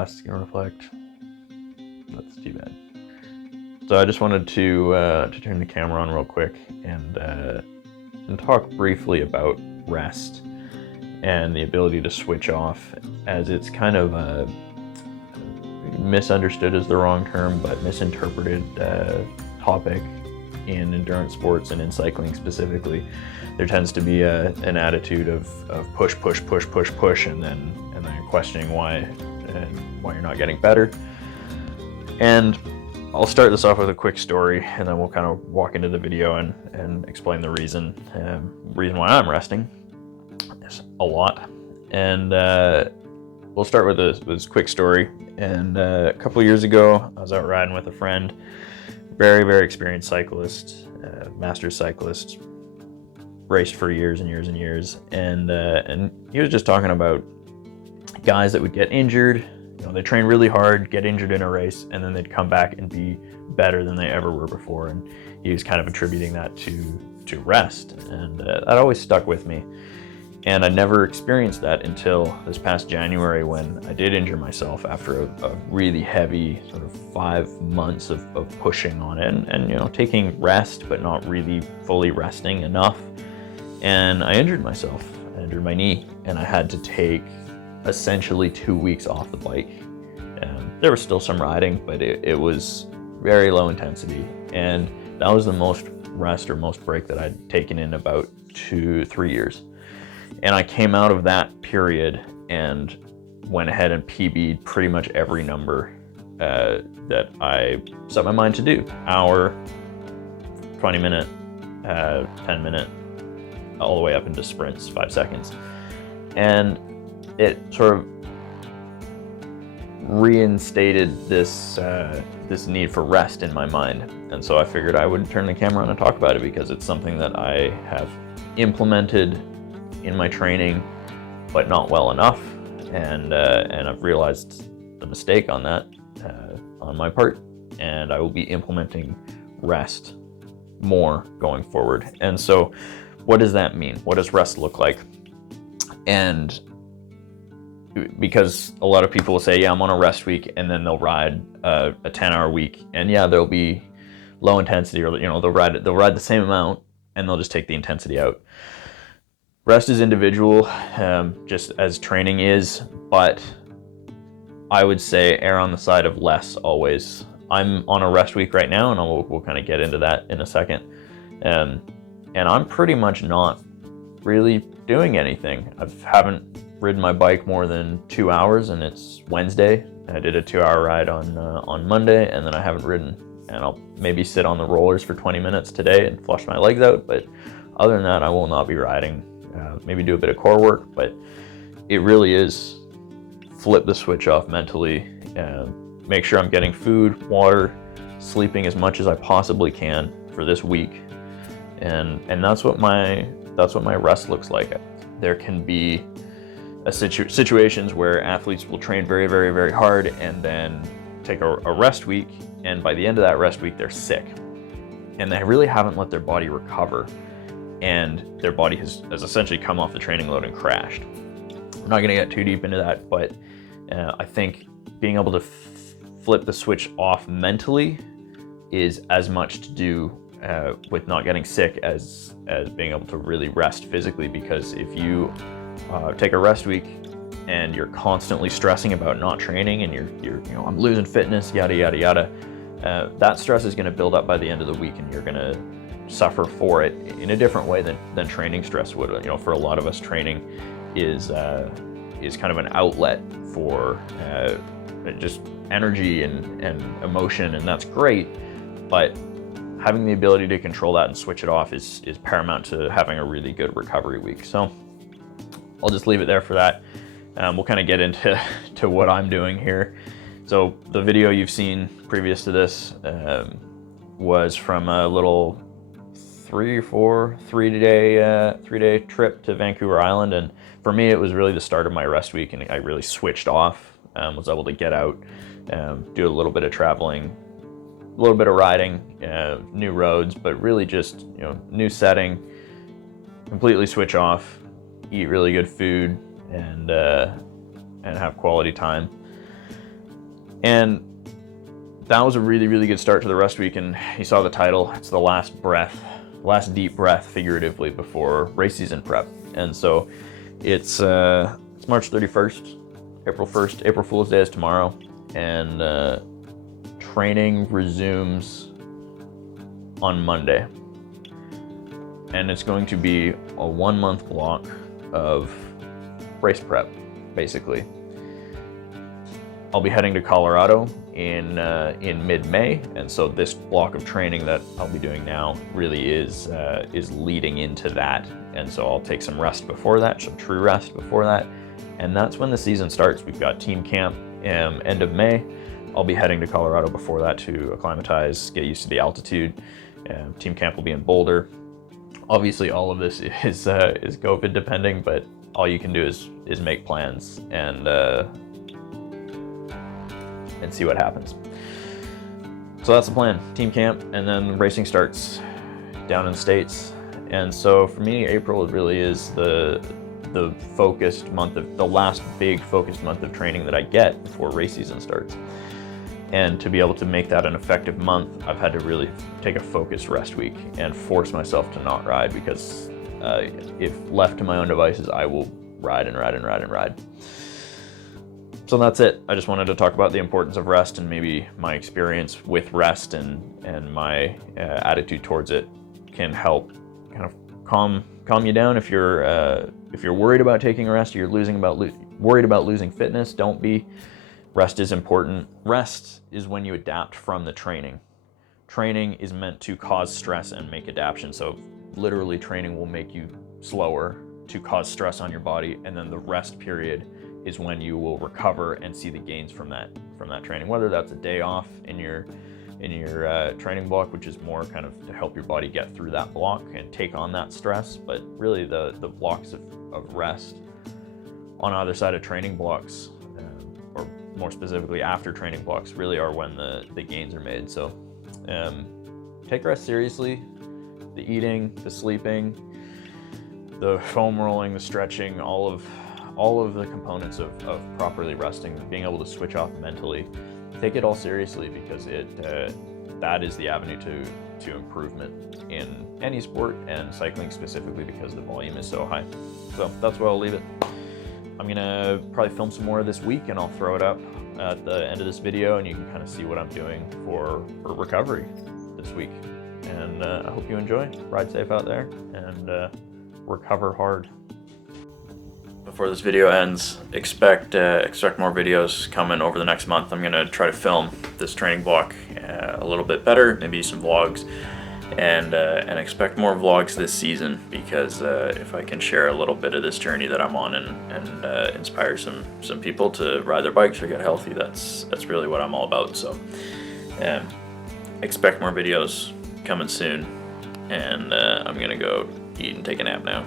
glasses can reflect. That's too bad. So I just wanted to turn the camera on real quick and talk briefly about rest and the ability to switch off, as it's kind of misunderstood is the wrong term, but misinterpreted topic in endurance sports and in cycling specifically. There tends to be an attitude of push, and then questioning why you're not getting better. And I'll start this off with a quick story, and then we'll kind of walk into the video and explain the reason why I'm resting. There's a lot, and we'll start with this quick story. And a couple years ago, I was out riding with a friend, very, very experienced cyclist, master cyclist, raced for years and years and years, and he was just talking about guys that would get injured. You know, they train really hard, get injured in a race, and then they'd come back and be better than they ever were before. And he was kind of attributing that to rest, and that always stuck with me. And I never experienced that until this past January, when I did injure myself after a really heavy sort of 5 months of pushing on it and taking rest, but not really fully resting enough. And I injured myself. I injured my knee, and I had to take essentially 2 weeks off the bike. There was still some riding, but it was very low intensity, and that was the most rest or most break that I'd taken in about 2-3 years. And I came out of that period and went ahead and PB'd pretty much every number that I set my mind to do. Hour, 20 minute, 10 minute, all the way up into sprints, 5 seconds. And it sort of reinstated this need for rest in my mind. And so I figured I would turn the camera on and talk about it, because it's something that I have implemented in my training, but not well enough. And I've realized the mistake on that on my part, and I will be implementing rest more going forward. And so what does that mean? What does rest look like? And because a lot of people will say, yeah, I'm on a rest week, and then they'll ride a 10-hour week, and yeah, there'll be low intensity, or they'll ride the same amount, and they'll just take the intensity out. Rest is individual, just as training is, but I would say err on the side of less always. I'm on a rest week right now, and we'll kind of get into that in a second. And I'm pretty much not really doing anything. I haven't ridden my bike more than 2 hours, and it's Wednesday. I did a 2-hour ride on Monday, and then I haven't ridden. And I'll maybe sit on the rollers for 20 minutes today and flush my legs out, but other than that, I will not be riding. Maybe do a bit of core work, but it really is flip the switch off mentally, make sure I'm getting food, water, sleeping as much as I possibly can for this week, and that's what my rest looks like. There can be situations where athletes will train very, very, very hard and then take a rest week, and by the end of that rest week they're sick, and they really haven't let their body recover, and their body has essentially come off the training load and crashed. I'm not going to get too deep into that, but I think being able to flip the switch off mentally is as much to do with not getting sick as being able to really rest physically. Because if you take a rest week and you're constantly stressing about not training, and you're I'm losing fitness, yada yada yada, that stress is going to build up by the end of the week, and you're going to suffer for it in a different way than training stress would. For a lot of us, training is kind of an outlet for just energy and emotion, and that's great, but having the ability to control that and switch it off is paramount to having a really good recovery week. So I'll just leave it there for that. We'll kind of get into what I'm doing here. So the video you've seen previous to this was from a little 3-day trip to Vancouver Island, and for me it was really the start of my rest week, and I really switched off. Was able to get out, do a little bit of traveling, a little bit of riding, new roads, but really just new setting, completely switch off, eat really good food, and have quality time. And that was a really, really good start to the rest week. And you saw the title. It's the last deep breath, figuratively, before race season prep. And so it's March 31st, April 1st. April Fool's Day is tomorrow. And training resumes on Monday. And it's going to be a 1-month block of race prep, basically. I'll be heading to Colorado in mid-May, and so this block of training that I'll be doing now really is leading into that. And so I'll take some rest before that, some true rest before that, and that's when the season starts. We've got team camp end of May. I'll be heading to Colorado before that to acclimatize, get used to the altitude. Team camp will be in Boulder. Obviously, all of this is COVID depending, but all you can do is make plans and see what happens. So that's the plan. Team camp, and then racing starts down in the States. And so for me, April really is the focused month of the last big focused month of training that I get before race season starts. And to be able to make that an effective month, I've had to really take a focused rest week and force myself to not ride, because if left to my own devices, I will ride and ride and ride and ride. So that's it. I just wanted to talk about the importance of rest and maybe my experience with rest and my attitude towards it can help kind of calm you down if you're worried about taking a rest, or you're worried about losing fitness. Don't be. Rest is important. Rest is when you adapt from the training. Training is meant to cause stress and make adaptation. So literally training will make you slower to cause stress on your body, and then the rest period is when you will recover and see the gains from that training. Whether that's a day off in your training block, which is more kind of to help your body get through that block and take on that stress, but really the blocks of rest on either side of training blocks, or more specifically after training blocks, really are when the gains are made. So take rest seriously. The eating, the sleeping, the foam rolling, the stretching, all of the components of properly resting, being able to switch off mentally. Take it all seriously, because that is the avenue to improvement in any sport, and cycling specifically because the volume is so high. So that's where I'll leave it. I'm gonna probably film some more this week, and I'll throw it up at the end of this video, and you can kind of see what I'm doing for recovery this week. And I hope you enjoy. Ride safe out there, and recover hard. Before this video ends, expect more videos coming over the next month. I'm gonna try to film this training block a little bit better, maybe some vlogs, and expect more vlogs this season, because if I can share a little bit of this journey that I'm on and inspire some people to ride their bikes or get healthy, that's really what I'm all about. So expect more videos coming soon, and I'm gonna go eat and take a nap now.